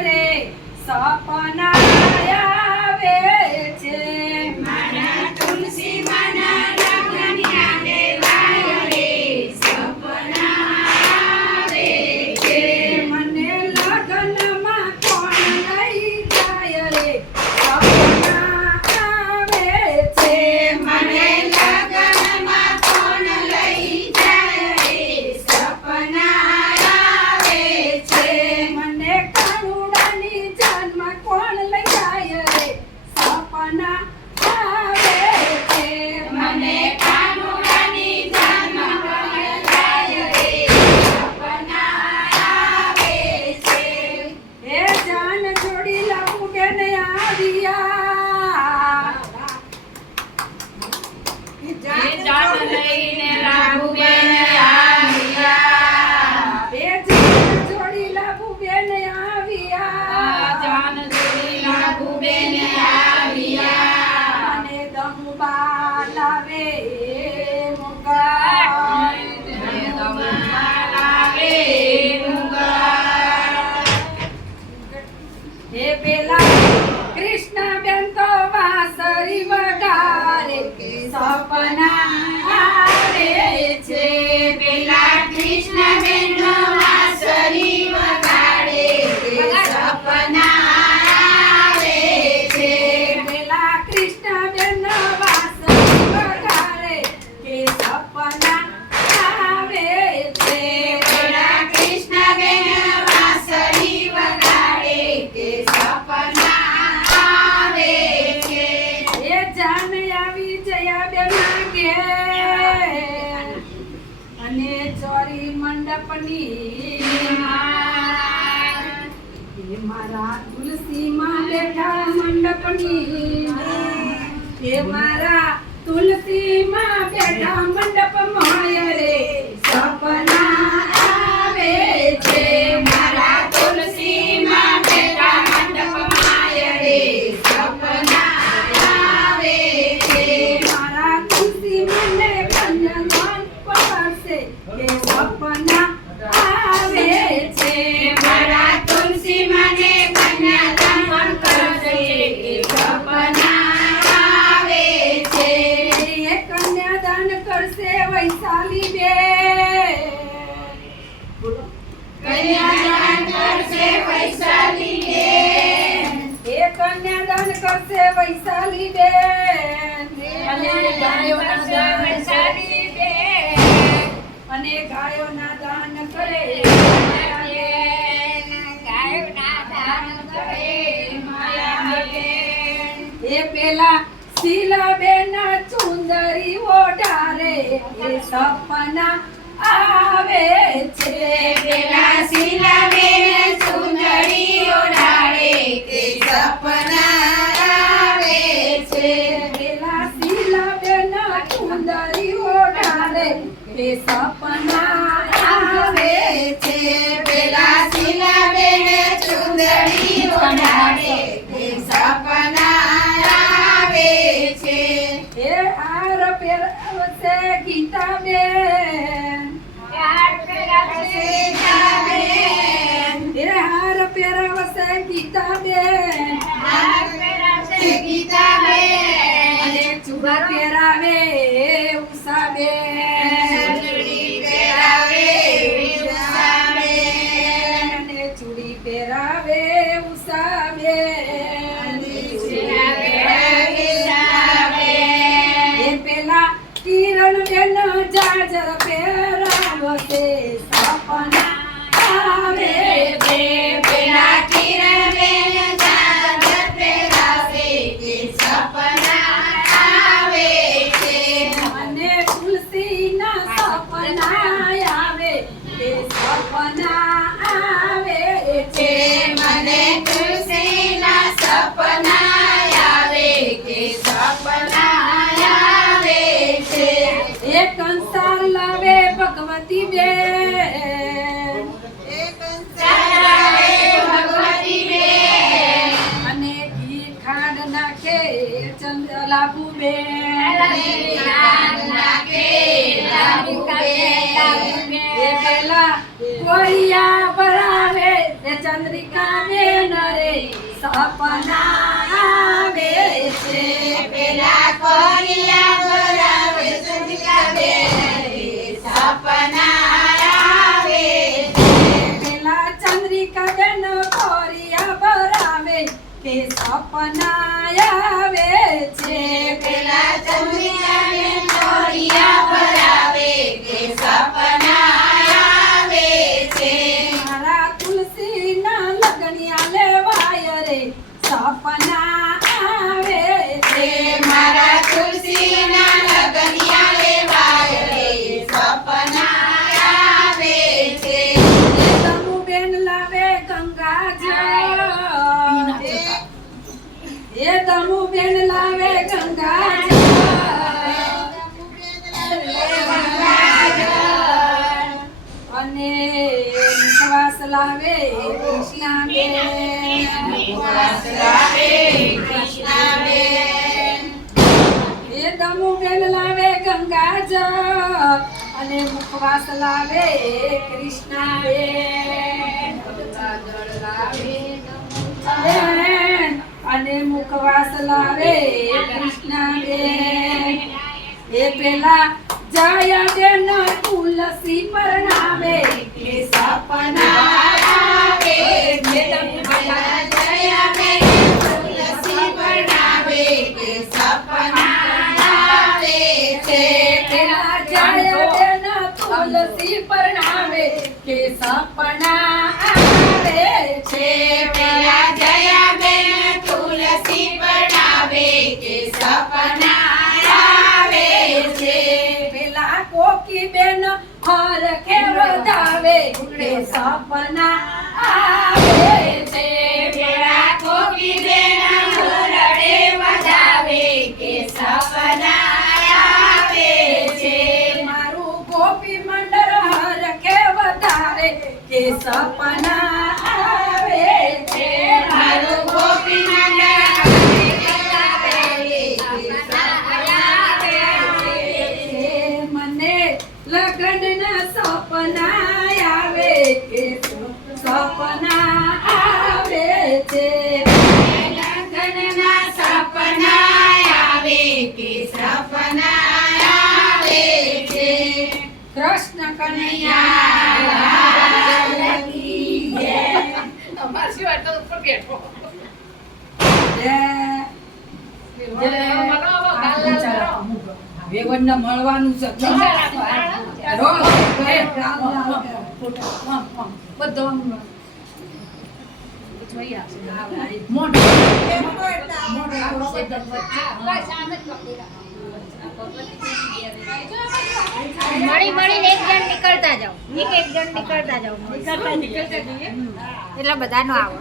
રે સપના આવે છે મારા તુલસી માના લગ્ન યાદે વાયો રે સપના આવે છે મને લગ્નમાં કોણ લઈ જાય રે સપના આવે છે મને લગ્નમાં કોણ લઈ જાય રે સપના આવે છે મને કાનુડાની જાનમાં કોણ લઈ જાય રે સપના આવે છે મને કાનુડાની જાનમાં કોણ જાય રે સપના આવે છે હે જાન જોડી લાવું બેન આવ્યા જાન લઈને રાઘુબેન આવ્યા હે જાન જોડી લાવું બેન આવ્યા જાન જોડી રાઘુબેન આવ્યા મને દમુબા લાવે મુકા લાવે મુગા હે પેલા કૃષ્ણ બેન તો વાસરી વગાડે સપના આવે છે પેલા કૃષ્ણબેનનો વાંસળી વગાડે સપના આવે છે પેલા કૃષ્ણ બેન વાસરી વગાડે કે સપના આવે છે પેલા કૃષ્ણબેન વાંસળી વગાડે કે સપના આવે છે એ જાન આવી જયા બેના ઘેર અને ચોરી મંડપની માર. એ મારા તુલસીમાં બેઠા મંડપની એ મારા તુલસીમાં બેઠા મંડપમાં રે સપના આવે છે મારા તુલસીમાં બેઠા મંડપમાં રે સપના આવે છે મારા તુલસી મને કન્યાદાન પકડશે કે સપના આવે છે મારા તુલસી મને કન્યાદાન કરશે કે સપના આવે છે એ કન્યાદાન કરશે વૈશાલી બેન કન્યાદાન કરશે વૈશાલી બેન એ કન્યાદાન કરશે વૈશાલી બેન અને ગાયોના દાન વૈશાલી બેન અને ગાયોના દાન કરે ગાયોના દાન કરે માયા બેન એ પેલા શીલાબેન ચુંદરી ઓઢારે એ સપના આવે છે પેલા શીલાબેન સુંદરી ઓઢાડે કે સપના આવે છે પેલા શીલાબેન ચુંદરી ઓઢારે એ સપના આવે છે પેલા શીલાબેન સુંદરી ઓઢાડે કે સપના આવે છે એ હાર પહેરવશે ગીતાબેન એ હાર પહેરવશે ગીતાબેન અને ચૂડા પહેરાવે ઉષાબેન અને ચૂડી પહેરાવે ઉષાબેન એ પેલા કિરણ બેન જાજર પહેરાવશે સપના આવે છે પેલા કિરણબેન જાજર પહેરાવે કે સપના આવે છે અને તુલસીના સપના આવે તે સપના આવે છે મને તુલસીના સપના આવે કે સપના આવે છે એ કંસાર લાવે ભગવતી બેન ભગવતી બેન અને ઘી ખાંડ નાખે ચંદ્રલાભુ બેન એ પેલા કોળિયા ભરાવે એ ચંદ્રિકા બેન સપના આવે છે પેલા કોરિયા બોલાવે ચંદ્રિકા બેન સપના આવે છે પેલા ચંદ્રિકા બેન કોરિયા ભરાવે કે સપના આવે છે પેલા ચંદ્રિકા બેન કોરિયા બોલાવે કે સપના આવે છે મારા તુલસીના લગનિયા લેવાય રે સપના આવે છે મારા તુલસીના લગનિયા લેવાય રે સપના આવે છે દમુબેન લાવે ગંગાજળ એ દમુબેન લાવે ગંગાજળ અને મુખવાસ લાવે કૃષ્ણાબેન ઉપવાસ લાવે કૃષ્ણાબેન એ દમુબેન લાવે ગંગાજળ અને મુખવાસ લાવે કૃષ્ણાબેન બેન અને મુખવાસ લાવે કૃષ્ણાબેન એ પેલા જયાબેન તુલસી પરણાવે કે સપના આવે છે પેલા જયાબેન તુલસી પરણાવે કે સપના આવે છે પેલા જયાબેન તુલસી પરણાવે કે સપના આવે છે પેલા જયાબેન તુલસી પરણાવે કે સપના આવે છે પેલા કોકી બેન હર કે વધાવે કે સપના આવે છે પેલા કોકી બેન મુરડે વધાવે કે સપના આવે છે મારું ગોપી મંડળ હર કે વધાવે કે સપના આવે છે મારું ગોપી મંડળ વધાવે કે સપના આવે છે મને લગ્નના સપના આવે કે સપના આવે છે લગ્નના સપના આવે કે સપના આવે છે કૃષ્ણ કનૈયા વેવણને મળવાનું છે મળી મળીને એક જણ નીકળતા જાઓ એક જણ નીકળતા જાઓ એટલે બધાનો આવે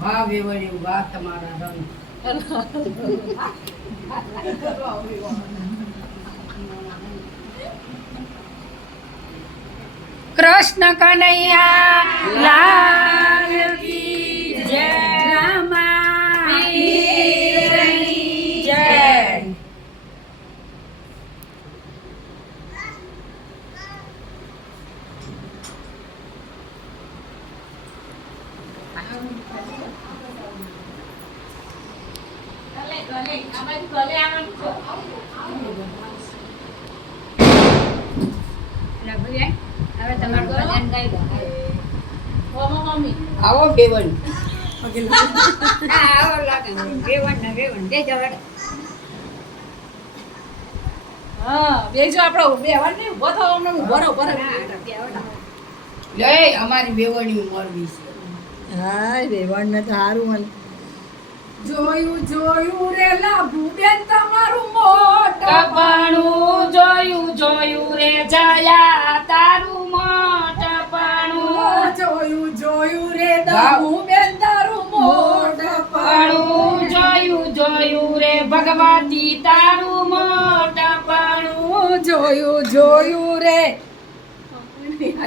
વાહ વેવણી વાહ તમારા રંગ કૃષ્ણ કનૈયા લાલ કી જય રામા પીરની જય હવે તમારું ભજન ગાઈ દો આવો વેવણ આવો લાગે વેવણ દે જવડ હા બેજો આપણો બેવાન ને ઉભો થાવ અમને ઉભો રહો લે અમારી વેવણી મળવી છે હા રેવણ ને સારું મને જોયું જોયું રે લાભુ બેન તમારું મોટપણું જોયું રે જયા તારું મોટપણું જોયું જોયું રે દામુ બેન તારું મોટપણું જોયું રે ભગવતી તારું મોટપણું જોયું જોયું રે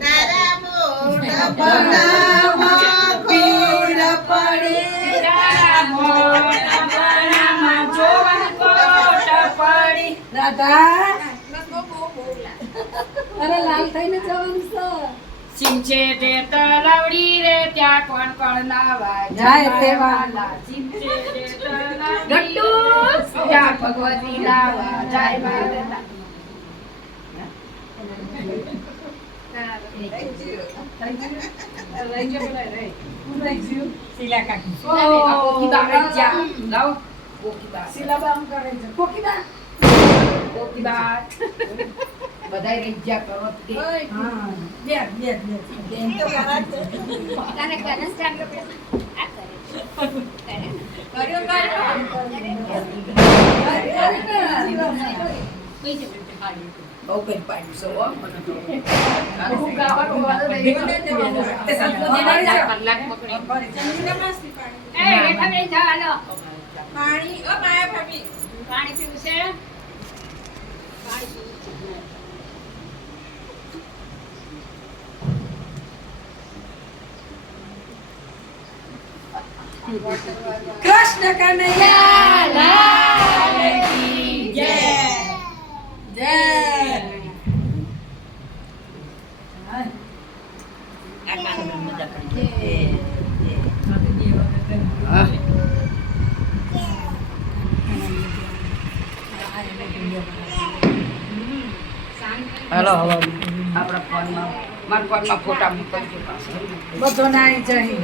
તારા મોઢા બનામાં પીળ પડી તારા મોટા રાધા અરે લાલ થઈને જવાનું છે સિંચે તે તલાવડી રે ત્યાં કોણ કોણ નાવા જાય તેવા. સિંચે તે તલાવડી ત્યાં ભગવતી નાવા જાય વાલા. આ કોકીબા રહી ગયા. લાવો કોકીબા. શીલાબા આમ કરે છે કોકીબા કોકીબા. બધાય રહી ગયા કરો તે. હા બે બેન તો કરા જ છે. તને કરે સ્ટાર્ટ કરે આ કરે બહુ કઈ પાડ્યું છે હો મને તો. હું ગાવાનું વાળો રહી ગયો. તે સંતોષી નહીં જાય. કલાક પકડી. એ હેઠા બેસી જાઓ, હાલો. પાણી ઓ માયા ભાભી પાણી પીવું છે કૃષ્ણ કનૈયા લાલ કી જય જય હાલો હવે આપણા ફોનમાં મારા ફોનમાં ફોટા મૂકજો પાછા. બધો નાઈ જાય